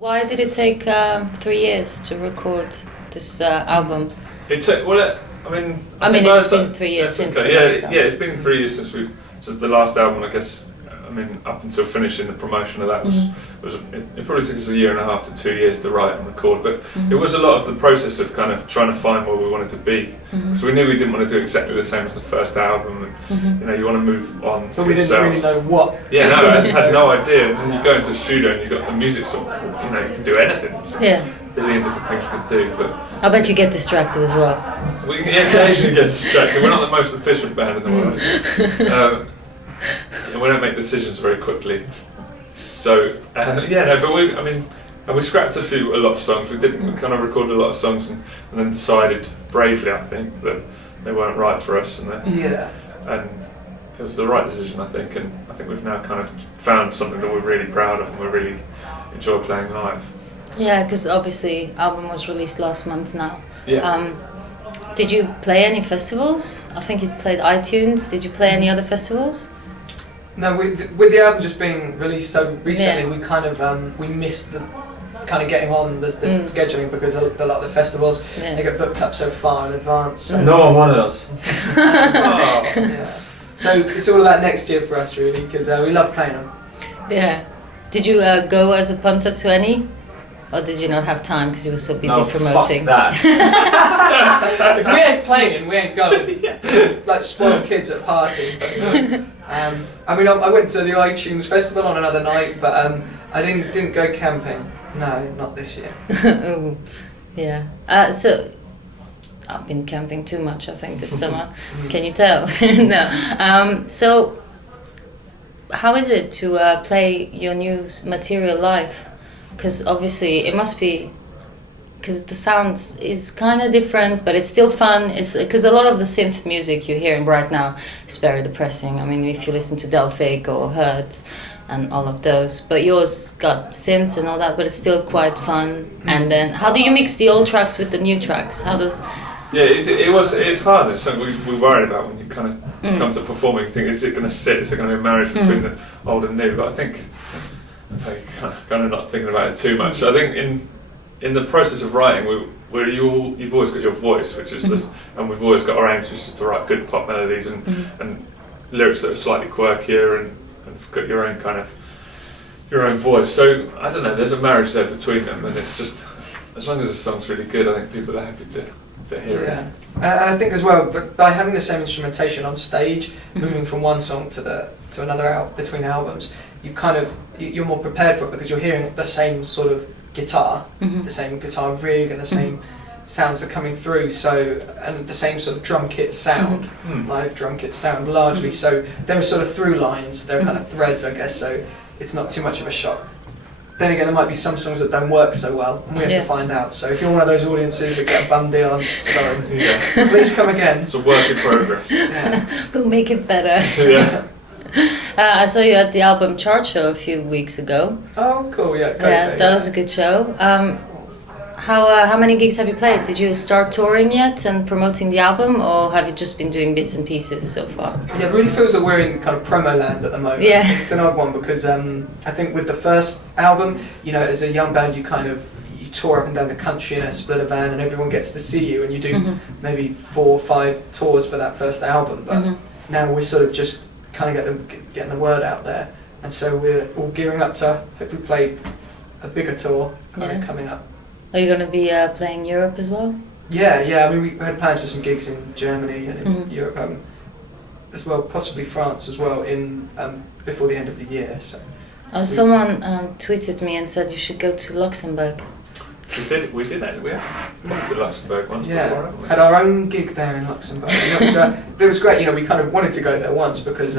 Why did it take 3 years to record this album? It took, well, I mean... I mean, it's been 3 years since the last album. Yeah, it's been 3 years since the last album, I guess. I mean, up until finishing the promotion of that it probably took us a year and a half to 2 years to write and record, but it was a lot of the process of kind of trying to find where we wanted to be. So we knew we didn't want to do exactly the same as the first album, and you know, you want to move on for yourself. But we didn't really know what. Yeah, no, I had no idea. And you go into a studio and you've got the music sort of, you know, you can do anything. So Yeah. A billion different things you can do, but... I bet you get distracted as well. We occasionally get distracted. We're not the most efficient band in the world. And we don't make decisions very quickly. So, yeah, no, but we scrapped a lot of songs. We kind of recorded a lot of songs and then decided bravely, I think, that they weren't right for us. And it was the right decision, I think. And I think we've now kind of found something that we're really proud of and we really enjoy playing live. Yeah, because obviously album was released last month now. Yeah. Did you play any festivals? I think you played iTunes. Did you play any other festivals? No, with the album just being released so recently, we kind of we missed the kind of getting on the scheduling because a lot of the festivals they get booked up so far in advance. So. No one wanted us. Yeah. So it's all about next year for us, really, because we love playing them. Yeah. Did you go as a punter to any? Or did you not have time because you were so busy promoting? Fuck that. If we ain't playing, we ain't going. Like spoiled kids at a party. But, I mean, I went to the iTunes festival on another night, but I didn't go camping. No, not this year. Oh, yeah. So I've been camping too much, I think, this summer. Can you tell? No. So how is it to play your new material live? Because obviously it must be, because the sound is kind of different, but it's still fun. It's because a lot of the synth music you're hearing right now is very depressing. I mean, if you listen to Delphic or Hertz and all of those, but yours got synths and all that, but it's still quite fun. And then, how do you mix the old tracks with the new tracks? How does? Yeah, it's hard. It's something we worried about when you kind of come to performing. You think, is it going to sit? Is it going to be a marriage between the old and new? But I think. So kind of not thinking about it too much. I think in the process of writing, you've always got your voice, which is this, and we've always got our aims, which is to write good pop melodies and lyrics that are slightly quirkier and got your own voice. So I don't know. There's a marriage there between them, and it's just as long as the song's really good, I think people are happy to hear it. I think as well, but by having the same instrumentation on stage, moving from one song to another between albums. You're more prepared for it because you're hearing the same sort of guitar, the same guitar rig and the same sounds are coming through, and the same sort of drum kit sound, live drum kit sound largely, so there are sort of through lines, there are kind of threads, I guess, so it's not too much of a shock. Then again, there might be some songs that don't work so well, and we have to find out. So if you're one of those audiences that get a bum deal, I'm sorry. Please come again. It's a work in progress. We'll make it better. Yeah. I saw you at the album chart show a few weeks ago. Oh, cool! Yeah, that was a good show. How many gigs have you played? Did you start touring yet and promoting the album, or have you just been doing bits and pieces so far? Yeah, it really feels that we're in kind of promo land at the moment. Yeah, it's an odd one because I think with the first album, you know, as a young band, you tour up and down the country in a splitter van, and everyone gets to see you, and you do maybe 4 or 5 tours for that first album. But now we're sort of just kind of getting the word out there, and so we're all gearing up to hopefully play a bigger tour coming up. Are you going to be playing Europe as well? Yeah. I mean, we had plans for some gigs in Germany and in Europe as well, possibly France as well in before the end of the year. So someone tweeted me and said you should go to Luxembourg. We did that. We went to Luxembourg once before. Had our own gig there in Luxembourg. It was great. You know, we kind of wanted to go there once because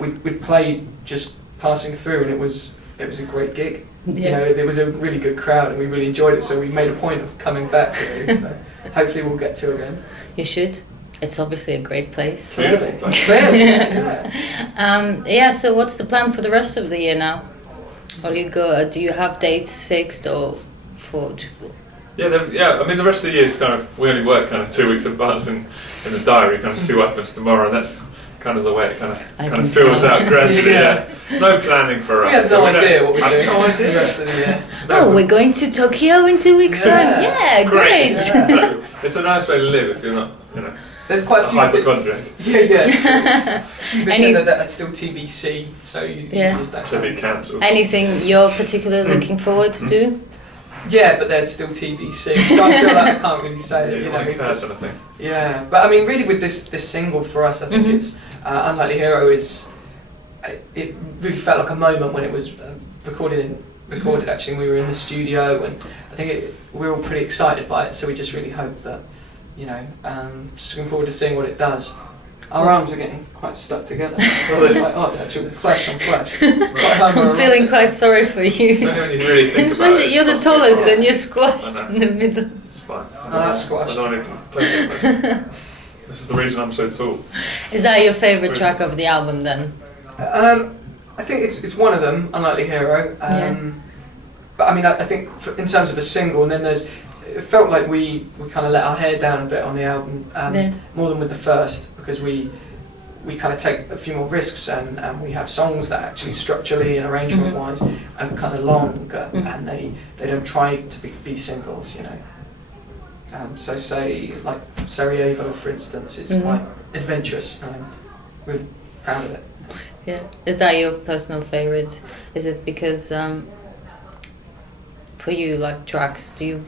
we'd played just passing through, and it was a great gig. Yeah. You know, there was a really good crowd, and we really enjoyed it. So we made a point of coming back. Really, so hopefully we'll get to again. You should. It's obviously a great place. Beautiful place. So what's the plan for the rest of the year now? Or do you have dates fixed or? Yeah. I mean, the rest of the year is we only work 2 weeks in advance in the diary, see what happens tomorrow. And that's kind of the way it kind I of can fills tell. out gradually. Yeah. No planning for us. We have so no don't- idea what we're I doing have no the idea. rest of the year. Oh, we're going to Tokyo in 2 weeks' Yeah. time. Yeah, Great. great. Yeah. It's a nice way to live if you're not, There's quite a A few hypochondriac. bits. Yeah. A few bits Any- in there that are still TBC, so you Yeah. just don't to know. be cancelled. Anything you're particularly looking forward to do? Yeah, but they're still TBC. So I feel like I can't really say Yeah, it. you You want to know, curse anything. yeah, but I mean, really, with this single for us, I think Mhm. it's Unlikely Hero is. It really felt like a moment when it was recorded. Actually, we were in the studio, and I think we were all pretty excited by it. So we just really hope that, just looking forward to seeing what it does. Our arms are getting quite stuck together. Like, actual flesh on flesh. I'm feeling quite sorry for you. It's only when you really think about Especially it, you're the it's not tallest good. and you're squashed I know. in the middle. It's fine. that's squashed. I don't even take it. This is the reason I'm so tall. Is that your favourite track of the album then? I think it's one of them, Unlikely Hero. But I mean, I think in terms of a single, and then it felt like we kind of let our hair down a bit on the album, more than with the first, because we kind of take a few more risks, and we have songs that actually structurally and arrangement wise are kind of longer, and they don't try to be singles, so say like Sarajevo, for instance, is quite adventurous, and I'm really proud of it. Yeah. Is that your personal favourite? Is it because for you, like tracks, do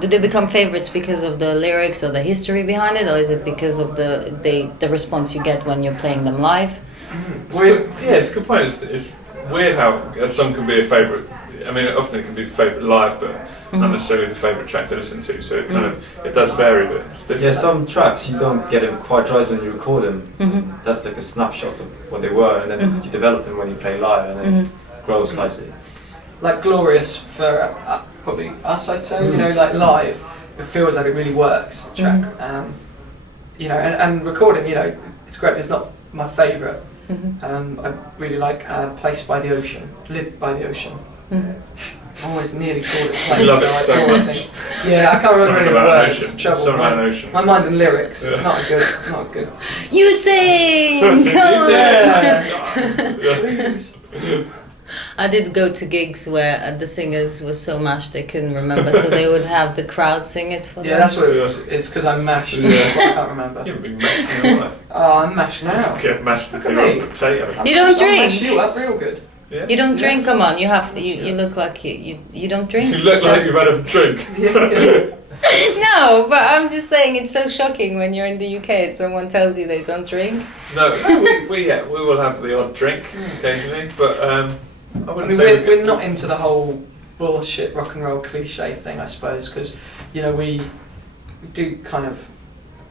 they become favourites because of the lyrics or the history behind it, or is it because of the response you get when you're playing them live? It's a good point. It's weird how a song can be a favourite. I mean, often it can be a favourite live, but not necessarily the favourite track to listen to. So it kind of it does vary, but it's different. Yeah, some tracks you don't get it quite right when you record them. That's like a snapshot of what they were, and then you develop them when you play live, and then grow slightly. Like Glorious for probably us, I'd say. Like live, it feels like it really works. The track, and recording. It's great. It's not my favourite. I really like Place by the Ocean, Live by the Ocean. I always nearly called it Place. You love it so I always much. think, yeah, I can't remember any of the words. It's trouble. Something about an ocean. My mind and lyrics. It's not good. You sing! Come on! Please. I did go to gigs where the singers were so mashed they couldn't remember, so they would have the crowd sing it for Yeah, them. that's what it is. It's because I'm mashed. That's why I can't remember. You haven't been mashed in your life. Oh, I'm mashed now. Get mashed Look if at you're me. a potato. I'm You don't mashed, I'll drink? mash you up real good. Yeah. You don't Yeah. drink? Come on, you look like you don't drink. You look So- like you've had a drink. Yeah. No, but I'm just saying it's so shocking when you're in the UK and someone tells you they don't drink. No, we will have the odd drink occasionally, but I I wouldn't mean, say we're not into the whole bullshit rock and roll cliche thing, I suppose, because we do kind of.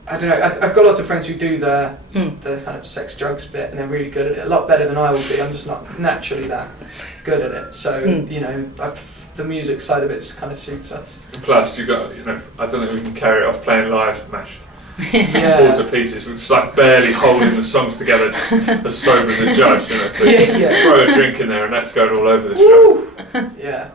I don't know. I've got lots of friends who do the kind of sex drugs bit, and they're really good at it. A lot better than I would be. I'm just not naturally that good at it. So the music side of it kind of suits us. Plus, you got I don't think we can carry it off playing live mashed. Yeah. Falls to pieces. We're just like barely holding the songs together, just as sober as a judge. So Yeah. throw a drink in there, and that's going all over the show. Yeah.